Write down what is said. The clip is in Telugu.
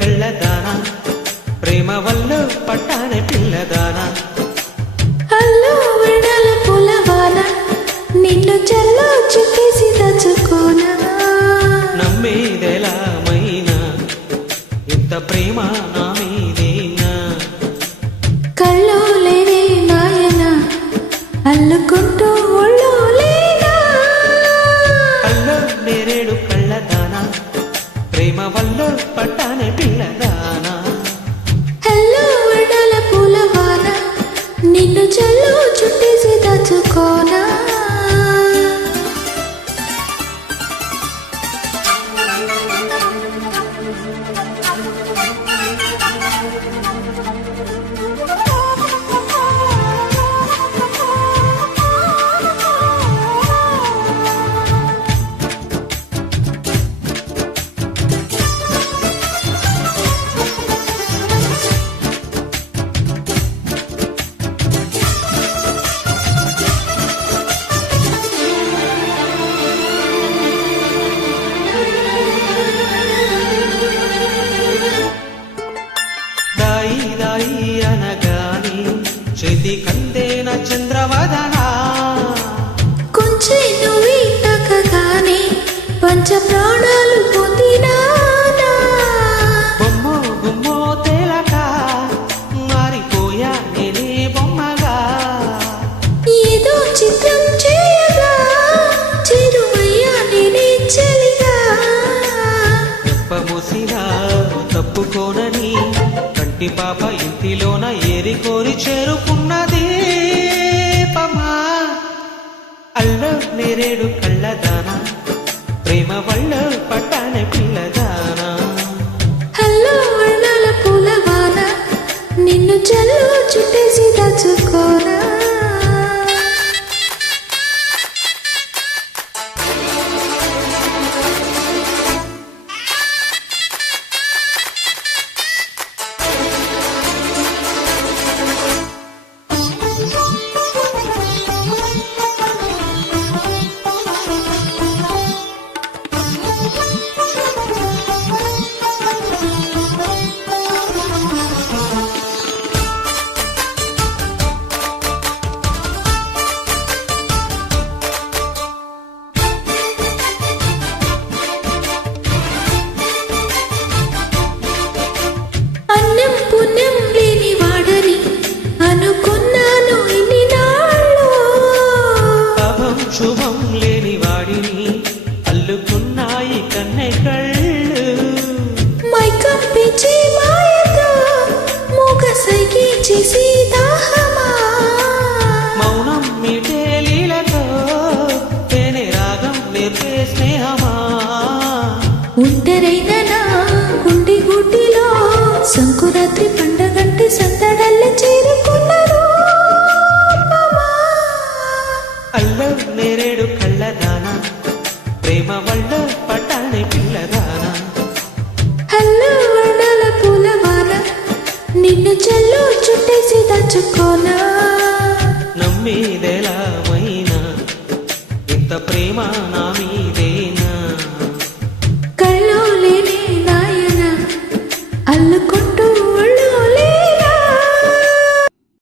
కళ్ళదానా ప్రేమ వల్ల పట్టానే పిల్లదానా అల్లో విడాల పులవాన నిన్ను చల్లో చుట్టేసి దాచుకోనా నమ్మేదెలా మైనా ఇంత ప్రేమ నా మీదేనా కళ్ళు లేని నాయన అల్లుకుంటూ ఒళ్ళు లేనా అల్లో నేరేడు కళ్ళదానా ప్రేమ వల్ల పట్టానే పిల్లదానా హలో విడాల పులవాన నిన్ను చల్లో చుట్టేసి దాచుకోనా దాయి దాయి అనగాని చేతి కందేన చంద్రవదనా కొంచెం నువ్వు తగ్గగానే పంచ ప్రాణాలు పొందినానా బొమ్మో గుమ్మో తేలక మారిపోయా నేనే బొమ్మగా ఏదో చిత్రం చేయగా చేరువయ్యా నేనే చలిగా చెప్పమూసినా తప్పుకోనని కంటి పాప ఇంటిలోన ఏరి కోరి చేరుకున్నది పమా అల్లో నేరేడు కళ్ళదానా ప్రేమ వల్ల పట్టానే పిల్లదానా హలో వర్ణాల పూలవాన నిన్ను చల్లు చుట్టేసి దాచుకోనా అన్నం పుణ్యం లేని వాడని అనుకున్నాను ఇన్ని నాళ్ళు అభం శుభం లేని వాడిని అల్లుకున్నాయి కన్నె కళ్ళు మైకం పిచ్చి మాయతో మూగ సైకి చేసి దాహమా మౌనం మీటే లీలతో తేనె రాగం నేర్పే స్నేహమా ఒంటరైన నా గుండె గుడ్డిలో సంకురాత్రి పండగంటి సందడల్ల చేరుకున్నారు అల్లో నేరేడు కళ్ళదానా ప్రేమ వల్ల పట్టానే పిల్లదానా హలో వర్ణాల పూలవాన నిన్ను చల్లు చుట్టేసి దాచుకోనా నమ్మేదెలా మైనా ఇంత ప్రేమ నా మీద